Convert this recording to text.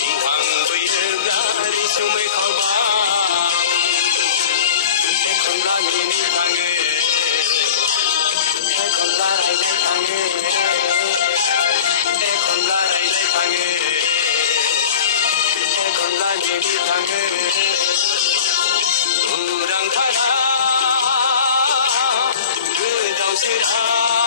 thằng bây giờ đi xuống mấy con ba thế con ra nhìn đi thằng thế con ra đây lấy thằng thế con ra đây lấy thằng thế con ra nhìn đi thằng 우랑 타라 그 당시 다